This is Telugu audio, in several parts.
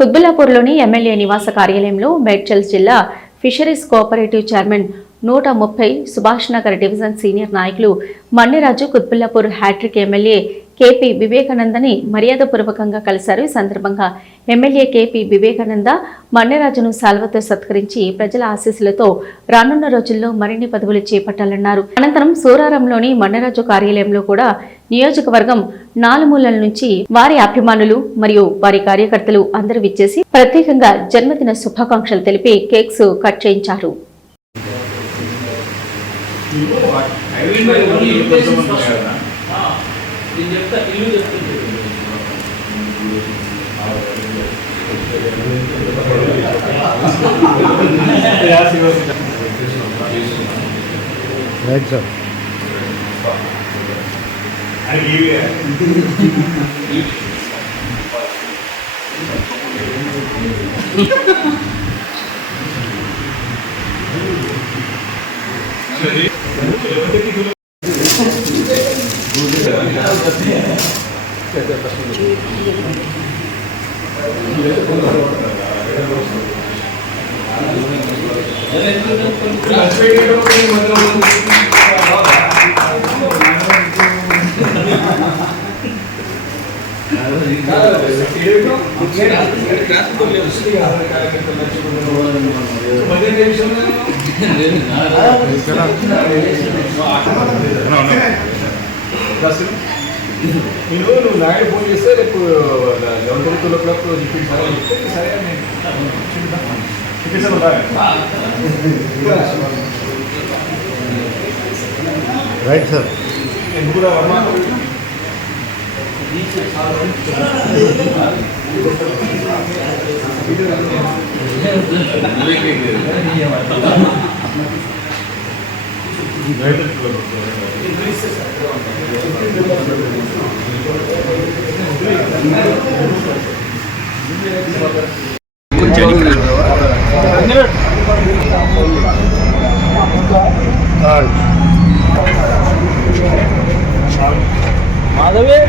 కుత్బుల్లాపూర్లోని ఎమ్మెల్యే నివాస కార్యాలయంలో మేడ్చల్ జిల్లా ఫిషరీస్ కోఆపరేటివ్ చైర్మన్ నూట ముప్పై సుభాష్ నగర్ డివిజన్ సీనియర్ నాయకులు Manneraju Quthbullapur hat trick MLA KP వివేకానందని మర్యాదపూర్వకంగా కలిశారు. ఈ సందర్భంగా ఎమ్మెల్యే కేపీ వివేకానంద మన్నెరాజును సాల్వతో సత్కరించి ప్రజల ఆశీస్సులతో రానున్న రోజుల్లో మరిన్ని పదవులు చేపట్టాలన్నారు. అనంతరం సూరారంలోని మన్నెరాజు కార్యాలయంలో కూడా నియోజకవర్గం నాలుమూలల నుంచి వారి అభిమానులు మరియు వారి కార్యకర్తలు అందరూ విచ్చేసి ప్రత్యేకంగా జన్మదిన శుభాకాంక్షలు తెలిపి కేక్స్ కట్ చేయించారు. Right sir Gracias. నేను నువ్వు నాయుడు ఫోన్ చేస్తే రేపు eleven thirty to o'clock చూపించాలి చెప్తే సరే. నేను చూపిస్తాను రైట్ సార్ கொஞ்சம் నేను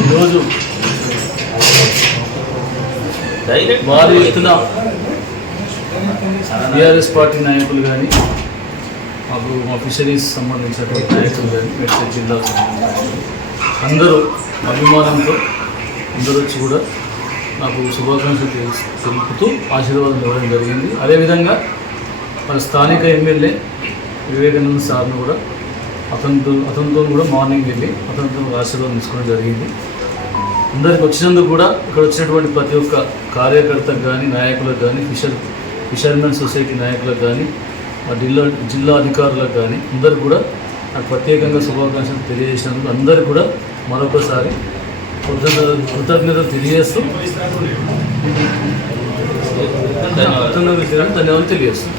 ఈరోజు భారీ ఎత్తున బీఆర్ఎస్ పార్టీ నాయకులు కానీ మాకు మా ఫిషరీస్ సంబంధించినటువంటి నాయకులు కానీ మెడ్చల్ జిల్లాకు అందరూ అభిమానంతో అందరూ వచ్చి కూడా నాకు శుభాకాంక్షలు తెలుసు తెలుపుతూ ఆశీర్వాదం ఇవ్వడం జరిగింది. అదేవిధంగా మన స్థానిక ఎమ్మెల్యే వివేకానంద సార్ను కూడా అతనితో అతనితో కూడా మార్నింగ్ వెళ్ళి అతనితో ఆశీర్వాదం తీసుకోవడం జరిగింది. అందరికి వచ్చినందుకు కూడా ఇక్కడ వచ్చినటువంటి ప్రతి ఒక్క కార్యకర్తకు కానీ నాయకులకు కానీ ఫిషర్ ఫిషర్మెన్ సొసైటీ నాయకులకు కానీ మా జిల్లా జిల్లా అధికారులకు కానీ అందరు కూడా నాకు ప్రత్యేకంగా శుభాకాంక్షలు తెలియజేసినందుకు అందరు కూడా మరొకసారి కృతజ్ఞతలు కృతజ్ఞతలు తెలియజేస్తూ ధన్యవాదాలు. తెలియజేస్తాను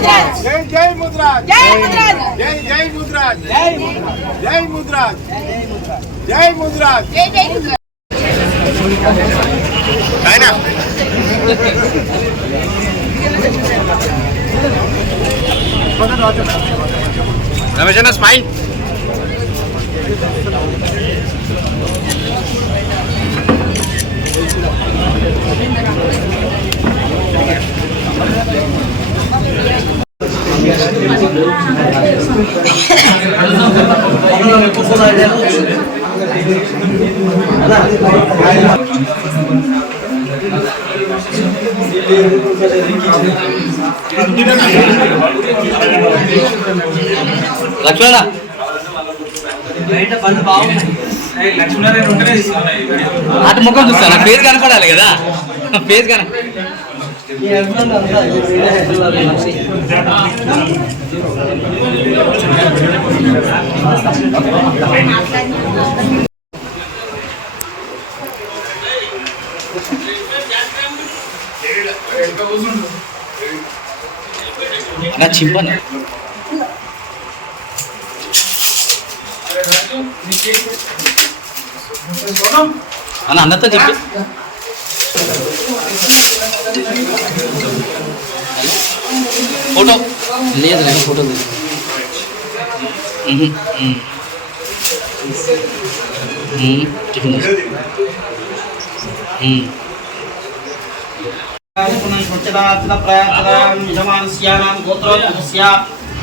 జై జై ముద్రాది జై జై ముద్రాజ్ జై ముద్రాది జై జై ముద్రాజ్ జై జై ముద్రాజ్ జై ముద్రాజ్ జై జై ముద్రాది రమేష్ అన్న స్మైల్ లక్ష్మణ. అటు ముఖం చూస్తాను. ఫేస్ కనపడాలి కదా. ఫేస్ కన నా చింపన. అన్న అన్నతో చెప్పి. ఫోటో లేదు నేను ఫోటో తీసు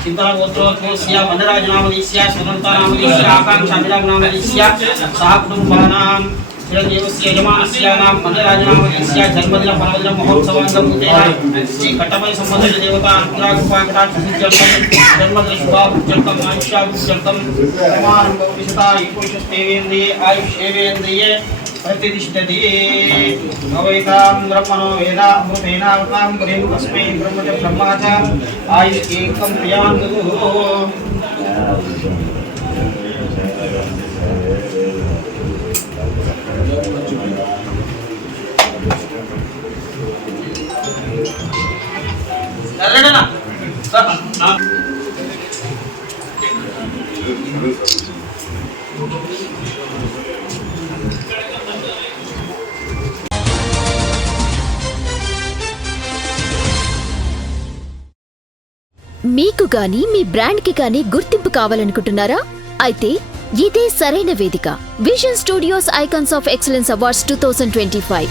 చింతన గోత్రోత్మస్య వనరాజనామదీస్య సునంతనామదీస్య ఆకాంక్షాభిరామనామదీస్య సహ కుటుంబానాం చిరంజీవస్య యజమానస్య నాం జన్మదిన పర్వదిన మహోత్సవాంగభూతేన శ్రీ కట్టమై సంబంధిత దేవత అనుగ్రహకృపాకటాక్షిత్యర్థం జన్మదిన శుభాభుత్యర్థం ఆయుష్యాభుత్యర్థం సమారంభ విశత ఆయుష్యేవేంద్రియే ప్రతిష్టతి. అవైతాం బ్రహ్మణో వేద అమృతేనావతాం పురీం తస్మై బ్రహ్మ చ ప్రియాన్ మీకు గాని మీ బ్రాండ్కి గాని గుర్తింపు కావాలనుకుంటున్నారా? అయితే ఇదే సరైన వేదిక. Vision studios icons of excellence awards two thousand twenty five.